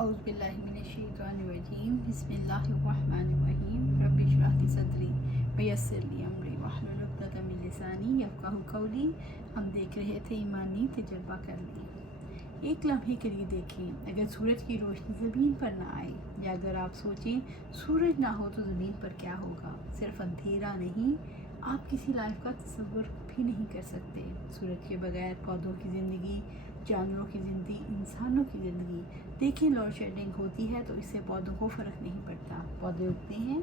اعوذ باللہ من الشیطان الرجیم بسم اللہ الرحمن الرحیم رب اشرح لی صدری ویسر لی امری واحلل عقدۃ من لسانی یفقہوا قولی۔ ہم دیکھ رہے تھے ایمانی تجربہ کر لی۔ ایک لمحے کے لیے دیکھیں، اگر سورج کی روشنی زمین پر نہ آئے، یا اگر آپ سوچیں سورج نہ ہو تو زمین پر کیا ہوگا، صرف اندھیرا نہیں، آپ کسی لائف کا تصور بھی نہیں کر سکتے۔ سورج کے بغیر پودوں کی زندگی، جانوروں کی زندگی، انسانوں کی زندگی۔ دیکھیں لوڈ شیڈنگ ہوتی ہے تو اس سے پودوں کو فرق نہیں پڑتا، پودے اگتے ہیں،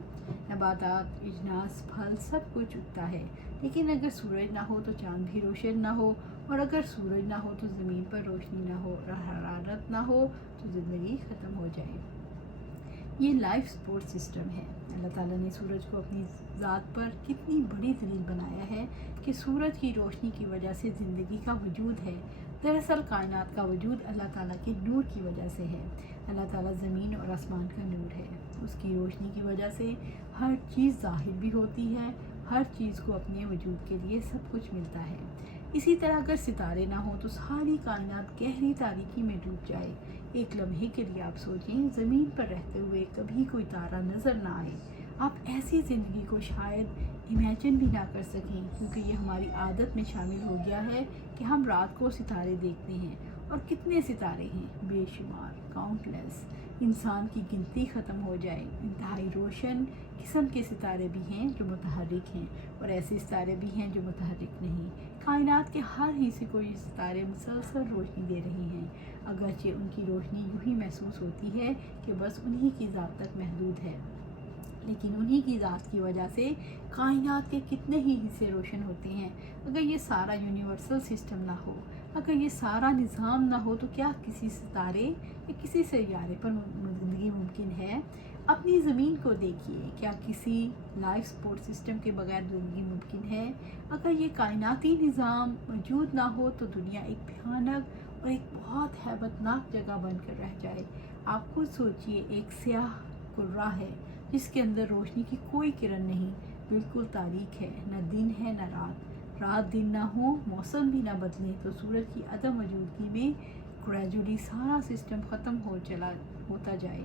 نباتات، اجناس، پھل سب کچھ اگتا ہے، لیکن اگر سورج نہ ہو تو چاند بھی روشن نہ ہو، اور اگر سورج نہ ہو تو زمین پر روشنی نہ ہو اور حرارت نہ ہو تو زندگی ختم ہو جائے۔ یہ لائف سپورٹ سسٹم ہے۔ اللہ تعالیٰ نے سورج کو اپنی ذات پر کتنی بڑی دلیل بنایا ہے کہ سورج کی روشنی کی وجہ سے زندگی کا وجود ہے۔ دراصل کائنات کا وجود اللہ تعالیٰ کے نور کی وجہ سے ہے۔ اللہ تعالیٰ زمین اور آسمان کا نور ہے۔ اس کی روشنی کی وجہ سے ہر چیز ظاہر بھی ہوتی ہے، ہر چیز کو اپنے وجود کے لیے سب کچھ ملتا ہے۔ اسی طرح اگر ستارے نہ ہوں تو ساری کائنات گہری تاریکی میں ڈوب جائے۔ ایک لمحے کے لیے آپ سوچیں، زمین پر رہتے ہوئے کبھی کوئی تارا نظر نہ آئے، آپ ایسی زندگی کو شاید امیجن بھی نہ کر سکیں، کیونکہ یہ ہماری عادت میں شامل ہو گیا ہے کہ ہم رات کو ستارے دیکھتے ہیں، اور کتنے ستارے ہیں، بے شمار، کاؤنٹ لیس۔ انسان کی گنتی ختم ہو جائے۔ انتہائی روشن قسم کے ستارے بھی ہیں جو متحرک ہیں، اور ایسے ستارے بھی ہیں جو متحرک نہیں۔ کائنات کے ہر حصے کو یہ ستارے مسلسل روشنی دے رہے ہیں، اگرچہ ان کی روشنی یوں ہی محسوس ہوتی ہے کہ بس انہی کی ذات تک محدود ہے، لیکن انہی کی ذات کی وجہ سے کائنات کے کتنے ہی حصے روشن ہوتے ہیں۔ اگر یہ سارا یونیورسل سسٹم نہ ہو، اگر یہ سارا نظام نہ ہو تو کیا کسی ستارے یا کسی سیارے پر زندگی ممکن ہے؟ اپنی زمین کو دیکھیے، کیا کسی لائف سپورٹ سسٹم کے بغیر زندگی ممکن ہے؟ اگر یہ کائناتی نظام موجود نہ ہو تو دنیا ایک بھیانک اور ایک بہت ہیبت ناک جگہ بن کر رہ جائے۔ آپ خود سوچئے، ایک سیاہ کرہ ہے جس کے اندر روشنی کی کوئی کرن نہیں، بالکل تاریک ہے، نہ دن ہے نہ رات۔ رات دن نہ ہو، موسم بھی نہ بدلے تو سورج کی عدم موجودگی میں گریجولی سارا سسٹم ختم ہوتا جائے۔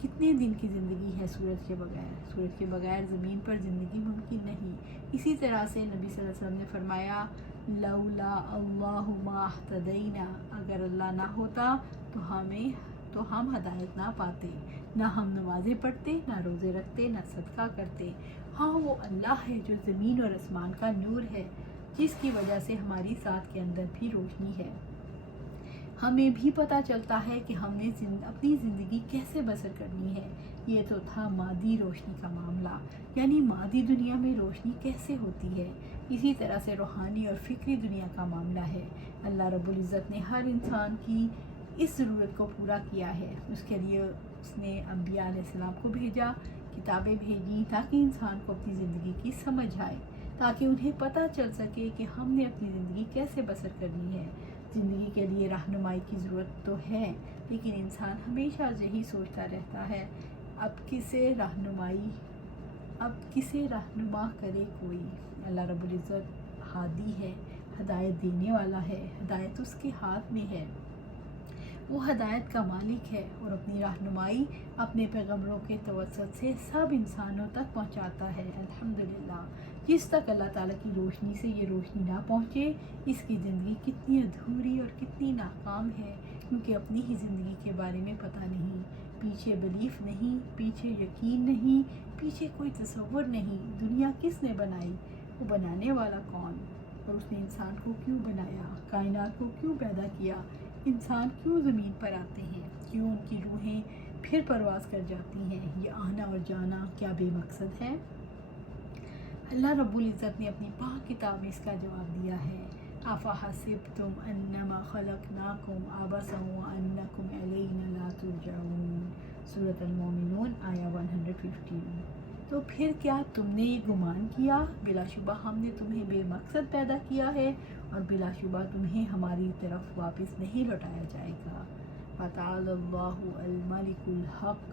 کتنے دن کی زندگی ہے سورج کے بغیر؟ سورج کے بغیر زمین پر زندگی ممکن نہیں۔ اسی طرح سے نبی صلی اللہ علیہ وسلم نے فرمایا، لولا اللہ ما اہتدینا، اگر اللہ نہ ہوتا تو ہم ہدایت نہ پاتے، نہ ہم نمازیں پڑھتے، نہ روزے رکھتے، نہ صدقہ کرتے۔ ہاں، وہ اللہ ہے جو زمین اور آسمان کا نور ہے، جس کی وجہ سے ہماری ذات کے اندر بھی روشنی ہے۔ ہمیں بھی پتہ چلتا ہے کہ ہم نے اپنی زندگی کیسے بسر کرنی ہے۔ یہ تو تھا مادی روشنی کا معاملہ، یعنی مادی دنیا میں روشنی کیسے ہوتی ہے۔ اسی طرح سے روحانی اور فکری دنیا کا معاملہ ہے۔ اللہ رب العزت نے ہر انسان کی اس ضرورت کو پورا کیا ہے۔ اس کے لیے اس نے انبیاء علیہ السلام کو بھیجا، کتابیں بھیجی، تاکہ انسان کو اپنی زندگی کی سمجھ آئے، تاکہ انہیں پتہ چل سکے کہ ہم نے اپنی زندگی کیسے بسر کرنی ہے۔ زندگی کے لیے رہنمائی کی ضرورت تو ہے، لیکن انسان ہمیشہ یہی سوچتا رہتا ہے، اب کسے رہنما کرے کوئی۔ اللہ رب العزت ہادی ہے، ہدایت دینے والا ہے، ہدایت اس کے ہاتھ میں ہے، وہ ہدایت کا مالک ہے، اور اپنی رہنمائی اپنے پیغمبروں کے توسط سے سب انسانوں تک پہنچاتا ہے۔ الحمدللہ، جس تک اللہ تعالیٰ کی روشنی سے یہ روشنی نہ پہنچے، اس کی زندگی کتنی ادھوری اور کتنی ناکام ہے، کیونکہ اپنی ہی زندگی کے بارے میں پتہ نہیں، پیچھے بلیف نہیں، پیچھے یقین نہیں، پیچھے کوئی تصور نہیں۔ دنیا کس نے بنائی؟ وہ بنانے والا کون؟ اور اس نے انسان کو کیوں بنایا؟ کائنات کو کیوں پیدا کیا؟ انسان کیوں زمین پر آتے ہیں؟ کیوں ان کی روحیں پھر پرواز کر جاتی ہیں؟ یہ آنا اور جانا کیا بے مقصد ہے؟ اللہ رب العزت نے اپنی پاک کتاب میں اس کا جواب دیا ہے۔ افحسبتم انما خلقناکم عبثا وانکم الینا لا ترجعون، سورۃ المومنون آیہ 115۔ تو پھر کیا تم نے یہ گمان کیا؟ بلا شبہ ہم نے تمہیں بے مقصد پیدا کیا ہے، اور بلا شبہ تمہیں ہماری طرف واپس نہیں لوٹایا جائے گا۔ فتعالی اللہ الملک الحق،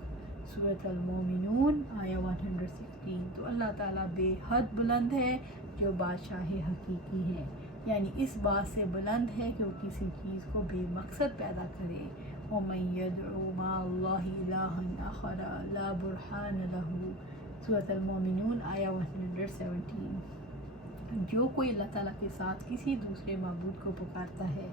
سورۃ المومنون آیہ 116۔ تو اللہ تعالیٰ بے حد بلند ہے جو بادشاہ حقیقی ہے۔ یعنی اس بات سے بلند ہے کہ وہ کسی چیز کو بے مقصد پیدا کرے. وَمَن يَدْعُ مَعَ اللَّهِ إِلَٰهًا آخَرَ لَا بُرْهَانَ لَهُ سورۃ المومنون آیا 117. جو کوئی اللہ تعالیٰ کے ساتھ کسی دوسرے معبود کو پکارتا ہے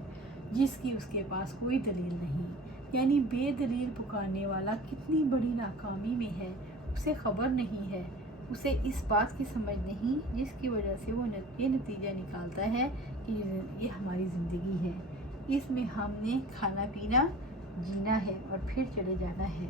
جس کی اس کے پاس کوئی دلیل نہیں، یعنی بے دلیل پکارنے والا کتنی بڑی ناکامی میں ہے، اسے خبر نہیں ہے، اسے اس بات کی سمجھ نہیں جس کی وجہ سے وہ یہ نتیجہ نکالتا ہے کہ یہ ہماری زندگی ہے، اس میں ہم نے کھانا پینا جینا ہے اور پھر چلے جانا ہے.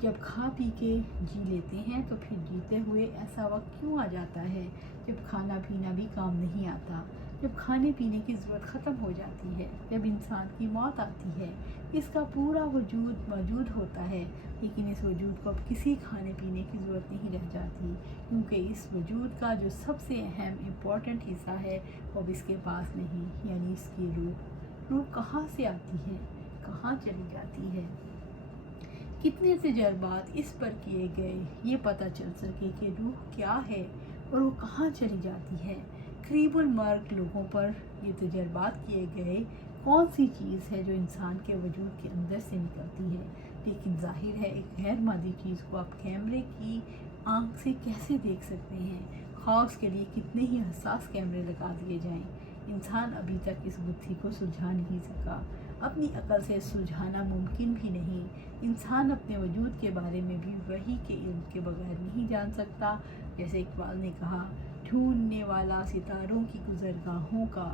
جب کھا پی کے جی لیتے ہیں تو پھر جیتے ہوئے ایسا وقت کیوں آ جاتا ہے جب کھانا پینا بھی کام نہیں آتا، جب کھانے پینے کی ضرورت ختم ہو جاتی ہے، جب انسان کی موت آتی ہے. اس کا پورا وجود موجود ہوتا ہے لیکن اس وجود کو اب کسی کھانے پینے کی ضرورت نہیں رہ جاتی، کیونکہ اس وجود کا جو سب سے اہم امپورٹنٹ حصہ ہے وہ اب اس کے پاس نہیں، یعنی اس کی روح کہاں سے آتی ہے، کہاں چلی جاتی ہے. کتنے تجربات اس پر کیے گئے یہ پتہ چل سکے کہ روح کیا ہے اور وہ کہاں چلی جاتی ہے. قریب المرگ لوگوں پر یہ تجربات کیے گئے کون سی چیز ہے جو انسان کے وجود کے اندر سے نکلتی ہے، لیکن ظاہر ہے ایک غیر مادی چیز کو آپ کیمرے کی آنکھ سے کیسے دیکھ سکتے ہیں، خاص کے لیے کتنے ہی حساس کیمرے لگا دیے جائیں. انسان ابھی تک اس گتھی کو سلجھا نہیں سکا، اپنی عقل سے سلجھانا ممکن بھی نہیں. انسان اپنے وجود کے بارے میں بھی وحی کے علم کے بغیر نہیں جان سکتا. جیسے اقبال نے کہا، ڈھونڈنے والا ستاروں کی گزرگاہوں کا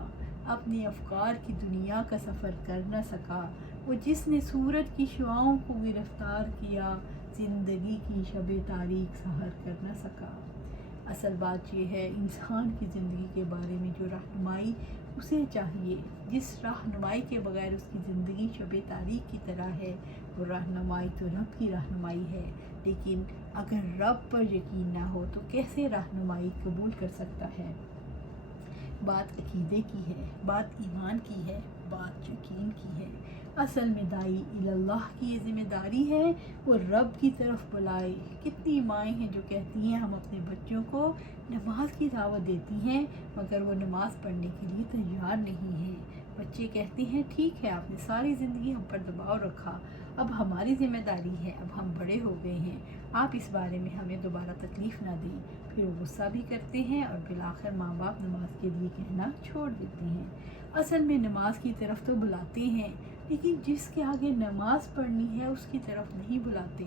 اپنے افکار کی دنیا کا سفر کر نہ سکا، وہ جس نے سورج کی شعاؤں کو گرفتار کیا زندگی کی شب تاریک سحر کر نہ سکا. اصل بات یہ ہے انسان کی زندگی کے بارے میں جو رہنمائی اسے چاہیے، جس رہنمائی کے بغیر اس کی زندگی شب تاریک کی طرح ہے، وہ رہنمائی تو رب کی رہنمائی ہے. لیکن اگر رب پر یقین نہ ہو تو کیسے رہنمائی قبول کر سکتا ہے؟ بات عقیدے کی ہے، بات ایمان کی ہے، بات یقین کی ہے. اصل میں داعی اللہ کی یہ ذمہ داری ہے وہ رب کی طرف بلائے. کتنی مائیں ہیں جو کہتی ہیں ہم اپنے بچوں کو نماز کی دعوت دیتی ہیں مگر وہ نماز پڑھنے کے لیے تیار نہیں ہیں. بچے کہتے ہیں ٹھیک ہے آپ نے ساری زندگی ہم پر دباؤ رکھا، اب ہماری ذمہ داری ہے، اب ہم بڑے ہو گئے ہیں، آپ اس بارے میں ہمیں دوبارہ تکلیف نہ دیں. پھر وہ غصہ بھی کرتے ہیں اور بالآخر ماں باپ نماز کے لیے کہنا چھوڑ دیتے ہیں. اصل میں نماز کی طرف تو بلاتے ہیں لیکن جس کے آگے نماز پڑھنی ہے اس کی طرف نہیں بلاتے.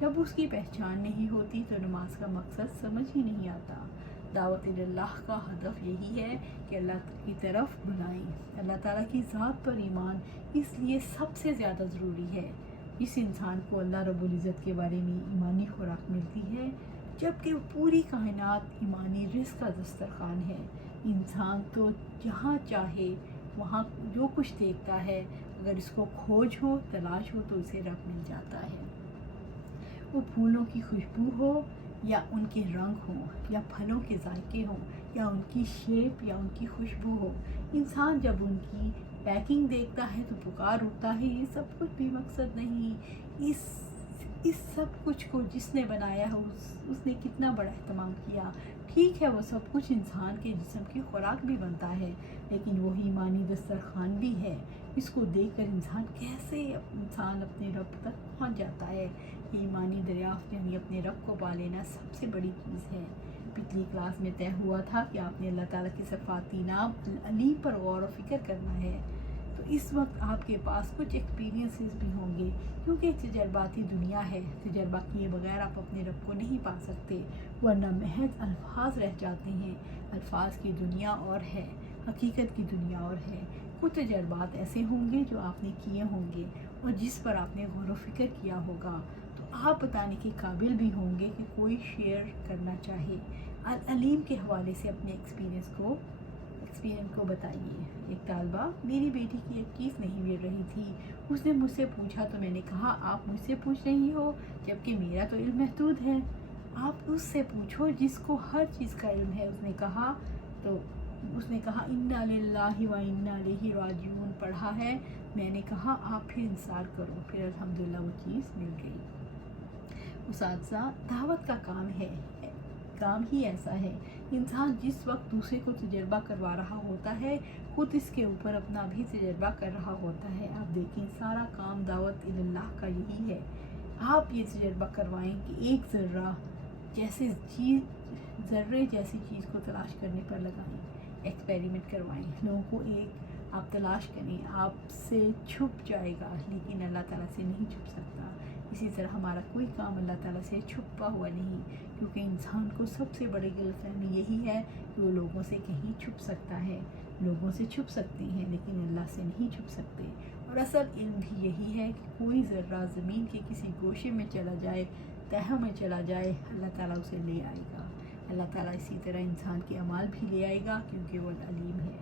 جب اس کی پہچان نہیں ہوتی تو نماز کا مقصد سمجھ ہی نہیں آتا. دعوت اللہ کا ہدف یہی ہے کہ اللہ کی طرف بلائیں. اللہ تعالیٰ کی ذات پر ایمان اس لیے سب سے زیادہ ضروری ہے. اس انسان کو اللہ رب العزت کے بارے میں ایمانی خوراک ملتی ہے جبکہ پوری کائنات ایمانی رزق کا دسترخوان ہے. انسان تو جہاں چاہے وہاں جو کچھ دیکھتا ہے اگر اس کو کھوج ہو تلاش ہو تو اسے رب مل جاتا ہے. وہ پھولوں کی خوشبو ہو یا ان کے رنگ ہوں یا پھلوں کے ذائقے ہوں یا ان کی شیپ یا ان کی خوشبو ہو، انسان جب ان کی پیکنگ دیکھتا ہے تو پکار اٹھتا ہے یہ سب کچھ بھی مقصد نہیں. اس سب کچھ کو جس نے بنایا ہے اس نے کتنا بڑا اہتمام کیا. ٹھیک ہے وہ سب کچھ انسان کے جسم کی خوراک بھی بنتا ہے لیکن وہی ایمانی دسترخوان بھی ہے. اس کو دیکھ کر کیسے انسان اپنے رب تک پہنچ جاتا ہے. یہ ایمانی دریافت یعنی اپنے رب کو پا لینا سب سے بڑی چیز ہے. پچھلی کلاس میں طے ہوا تھا کہ آپ نے اللہ تعالیٰ کے صفاتی نام العلیم پر غور و فکر کرنا ہے. تو اس وقت آپ کے پاس کچھ ایکسپیرینسز بھی ہوں گے کیونکہ تجرباتی دنیا ہے. تجربہ کیے بغیر آپ اپنے رب کو نہیں پا سکتے ورنہ محض الفاظ رہ جاتے ہیں. الفاظ کی دنیا اور ہے، حقیقت کی دنیا اور ہے. کچھ تجربات ایسے ہوں گے جو آپ نے کیے ہوں گے اور جس پر آپ نے غور و فکر کیا ہوگا تو آپ بتانے کے قابل بھی ہوں گے کہ کوئی شیئر کرنا چاہے. العلیم کے حوالے سے اپنے ایکسپیرینس کو بتائیے. ایک طالبہ میری بیٹی کی ایک چیز نہیں مل رہی تھی، اس نے مجھ سے پوچھا تو میں نے کہا آپ مجھ سے پوچھ رہی ہو جبکہ میرا تو علم محدود ہے، آپ اس سے پوچھو جس کو ہر چیز کا علم ہے. اس نے کہا انا للہ و انا الیہ راجعون پڑھا ہے. میں نے کہا آپ پھر انتظار کرو، پھر الحمدللہ وہ چیز مل گئی. اساتذہ دعوت کا کام ہے، کام ہی ایسا ہے۔ انسان جس وقت دوسرے کو تجربہ کروا رہا ہوتا ہے خود اس کے اوپر اپنا بھی تجربہ کر رہا ہوتا ہے۔ آپ دیکھیں سارا کام دعوت اللہ کا یہی ہے۔ آپ یہ تجربہ کروائیں کہ ایک ذرے جیسی چیز کو تلاش کرنے پر لگائیں، ایکسپیریمنٹ کروائیں، لوگوں کو ایک آپ تلاش کریں، آپ سے چھپ جائے گا لیکن اللہ تعالیٰ سے نہیں چھپ سکتا۔ اسی طرح ہمارا کوئی کام اللہ تعالیٰ سے چھپا ہوا نہیں، کیونکہ انسان کو سب سے بڑی غلط فہمی یہی ہے کہ وہ لوگوں سے کہیں چھپ سکتا ہے۔ لوگوں سے چھپ سکتے ہیں لیکن اللہ سے نہیں چھپ سکتے۔ اور اصل علم بھی یہی ہے کہ کوئی ذرہ زمین کے کسی گوشے میں چلا جائے، تہہ میں چلا جائے، اللہ تعالیٰ اسے لے آئے گا۔ اللہ تعالیٰ اسی طرح انسان کے اعمال بھی لے آئے گا کیونکہ وہ علیم ہے۔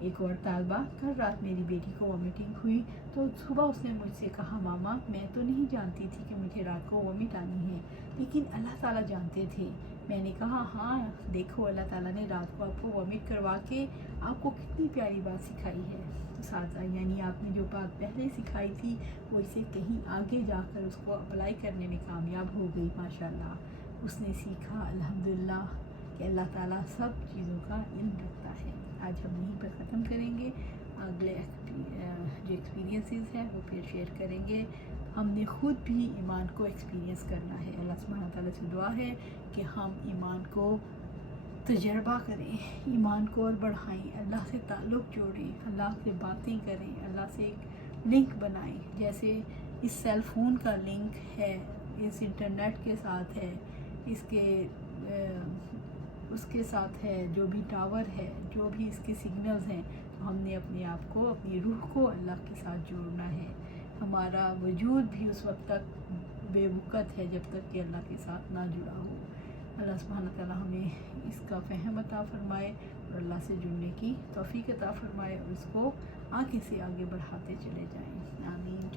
ایک اور طالبہ، کل رات میری بیٹی کو وامٹنگ ہوئی تو صبح اس نے مجھ سے کہا ماما میں تو نہیں جانتی تھی کہ مجھے رات کو وامٹ آنی ہے، لیکن اللہ تعالیٰ جانتے تھے۔ میں نے کہا ہاں دیکھو اللہ تعالیٰ نے رات کو آپ کو وامٹ کروا کے آپ کو کتنی پیاری بات سکھائی ہے اساتذہ، یعنی آپ نے جو بات پہلے سکھائی تھی وہ اسے کہیں آگے جا کر اس کو اپلائی کرنے میں کامیاب ہو گئی ماشاءاللہ۔ اس نے سیکھا الحمدللہ کہ اللہ تعالیٰ سب چیزوں کا علم رکھتا ہے۔ آج ہم یہیں پر ختم کریں گے، اگلے جو ایکسپیرینسز ہیں وہ پھر شیئر کریں گے۔ ہم نے خود بھی ایمان کو ایکسپیرینس کرنا ہے۔ اللہ سبحانہ تعالیٰ سے دعا ہے کہ ہم ایمان کو تجربہ کریں، ایمان کو اور بڑھائیں، اللہ سے تعلق جوڑیں، اللہ سے باتیں کریں، اللہ سے ایک لنک بنائیں، جیسے اس سیل فون کا لنک ہے، اس انٹرنیٹ کے ساتھ ہے، اس کے ساتھ ہے، جو بھی ٹاور ہے، جو بھی اس کے سگنلز ہیں، تو ہم نے اپنے آپ کو، اپنی روح کو اللہ کے ساتھ جوڑنا ہے۔ ہمارا وجود بھی اس وقت تک بے وقت ہے جب تک کہ اللہ کے ساتھ نہ جڑا ہو۔ اللہ سبحانہ تعالیٰ ہمیں اس کا فہم عطا فرمائے اور اللہ سے جڑنے کی توفیق عطا فرمائے اور اس کو آگے سے آگے بڑھاتے چلے جائیں۔ آمین۔